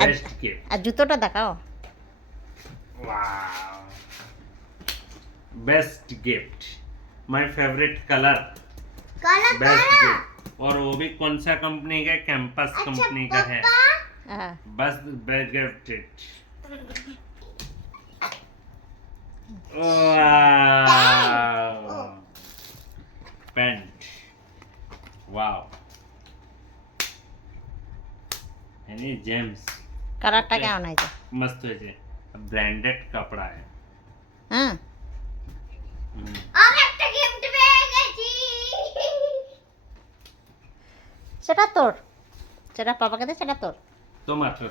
Best gift. আর জুতোটা দেখাও। वाह, best gift, my favourite colour, best gift. और वो भी कौन सा कंपनी का? कैंपस कंपनी का है। হ্যাঁ बस बेस्ट गिफ्ट। वाह, पैंट, वाह, यानी जेम्स কালারটা কেমন হয়েছে? मस्त है, ब्रांडेड कपड़ा है। হ্যাঁ আমি একটা গিফট পেয়ে গেছি। সেটা তোর, সেটা পাপাকে দে, সেটা তোর। टमाटर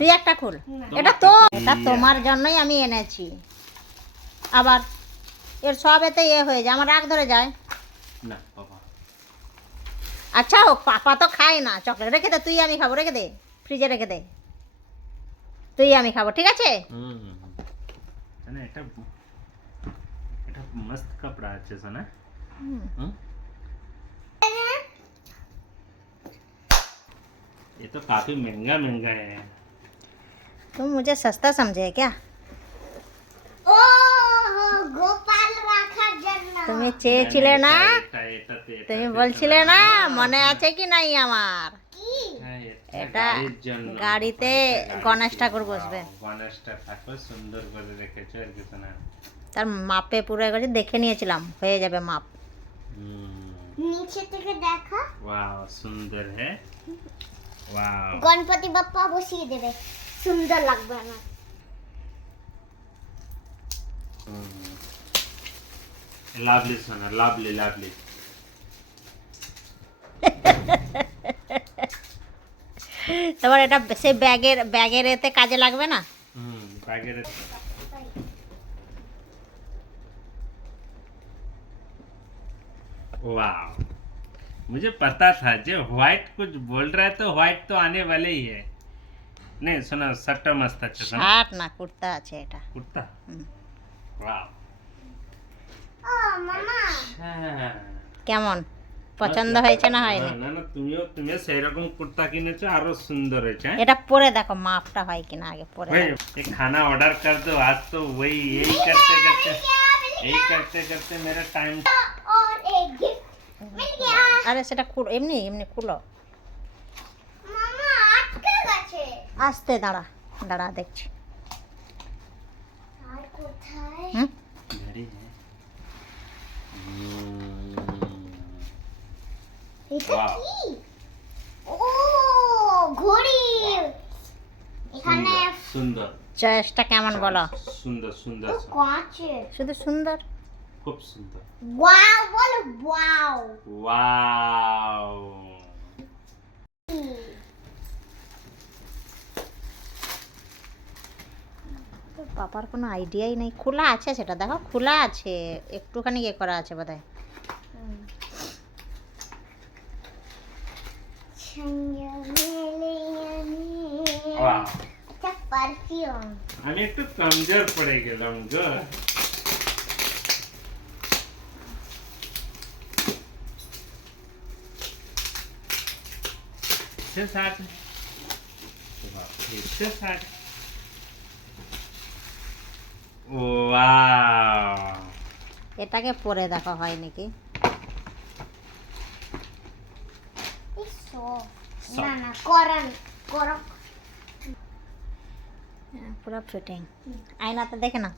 তুই একটা খুল। এটা তো, এটা তোমার জন্যই আমি এনেছি। আবার এর সব এতে হয়ে যায়, আমার রাগ ধরে যায়। ना पापा, আচ্ছা হোক, পাপা তো খায় না চকলেট। রেখে দে, তুই আমি খাবো, রেখে দে, ফ্রিজে রেখে দে, তুই আমি খাবো, ঠিক আছে? ना এটা এটা मस्त कपड़ा আছে সোনা। ये तो काफी महंगा है। तुम मुझे सस्ता समझे क्या? ও গোপাল রাখার জন্য। তুমি চেয়েছিলে না, এটাতে তুমি বলছিলে না, মনে আছে কি নাই আমার? কি? এটা গাড়িতে গণেশ ঠাকুর বসবে। গণেশ ঠাকুর সুন্দর করে রেখেছো আর কিছু না। তার মাপে পুরো একবার দেখে নিয়েছিলাম, হয়ে যাবে মাপ। নিচে থেকে দেখা। वाह, सुंदर है। वाह, গণপতি বাপ্পা বসিয়ে দেবে, সুন্দর লাগবে আমার। लवली सोना, लवली। তোমার এটা সেই ব্যাগের এতে কাজে লাগবে না? बैगेर। वाह, मुझे पता था जो व्हाइट कुछ बोल रहा है तो व्हाइट तो आने वाले ही है। नहीं सुना, शर्ट मस्त अच्छा सुना। শার্ট না, কুর্তা আছে এটা। कुर्ता, হুম। वाह। ও মামা, হ্যাঁ, কেমন পছন্দ হয়েছে না হয়নি? না না, তুমিও সেই রকম কুর্তা কিনেছো, আরো সুন্দর হয়েছে। হ্যাঁ? এটা পরে দেখো মাপটা হয় কিনা, আগে পরে भाई, দেখো। ये खाना ऑर्डर कर दो आज तो। यही करते मेरा टाइम। और एक गिफ्ट मिल गया। আরে সেটা এমনি এমনি খুলো। মামা আটকে গেছে। আস্তে দাঁড়া দাঁড়া, দেখছি। আর কোথায়? হুম, घड़ी है। এটা Wow. কি? ও ঘড়ি। এখানে सुंदर চয়েসটা কেমন বলো? सुंदर তো কাঁচে। শুধু সুন্দর। खूब सुंदर। ওয়াও বলো, ওয়াও। वाओ, পাপার কোনো আইডিয়াই নেই। খোলা আছে, সেটা দেখো খোলা আছে, একটুখানি করা আছে বোধহয়। वाह। এটা পারফিউম। আমি একটু কমজোর পড়ে গেলাম গো। से साथ से साथ। वाह, এটাকে পরে দেখো হয় নাকি। ইসো না না করন করক। পুরো ফিটিং। আয়নাতে দেখে না।